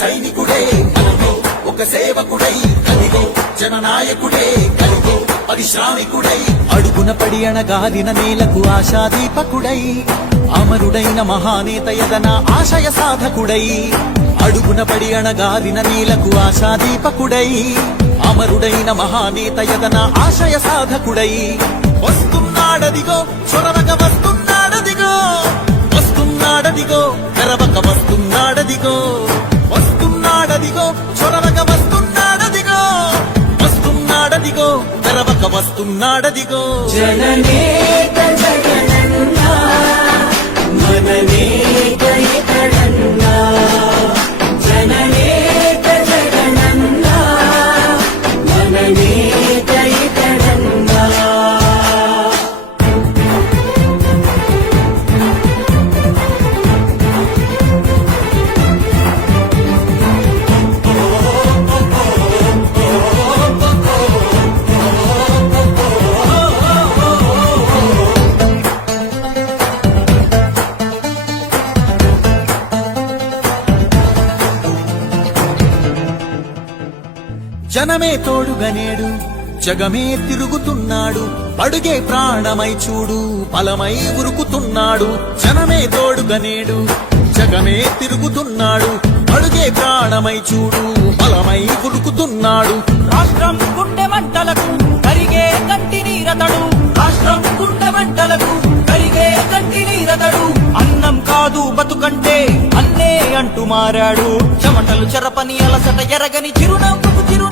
సైనికుడే ఒక సేవకుడై కలిగో జననాయకుడే కలిగో పరిశ్రామికుడై అడుగున పడి అణగాదిన నేలకు ఆశాదీపకుడై అమరుడైన మహానేత యదన ఆశయ సాధకుడై అడుగున పడి అణగాదిన నేలకు ఆశాదీపకుడై అమరుడైన మహానేత యదన ఆశయ సాధకుడై వస్తున్నాడదిగో చొరవక వస్తున్నాడదిగో వస్తున్నాడదిగో తెరవక వస్తున్నాడదిగో వస్తున్నాడదిగో చొరవక వస్తున్నాడదిగో వస్తున్నాడదిగో తెరవక వస్తున్నాడదిగో జననేత జగనన్నా మననేత ఇతడన్నా జననేత జగనన్నా మననేత ఇతడన్నా జనమే తోడుగనేడు జగమే తిరుగుతున్నాడు అడుగే ప్రాణమై చూడు ఫలమై ఉరుకుతున్నాడు జనమే తోడుగనేడు జగమే తిరుగుతున్నాడు అడుగే ప్రాణమై చూడు ఫలమై ఉరుకుతున్నాడు రాష్ట్రం గుండె మంటలకు కరిగే కంటి నీరతడు రాష్ట్రం గుండె మంటలకు కరిగే కంటి నీరతడు అన్నం కాదు బతుకంటే అన్నే అంటూ మారాడు చెమటలు చెరపని అలసట ఎరగని చిరునవ్వుకు చిరు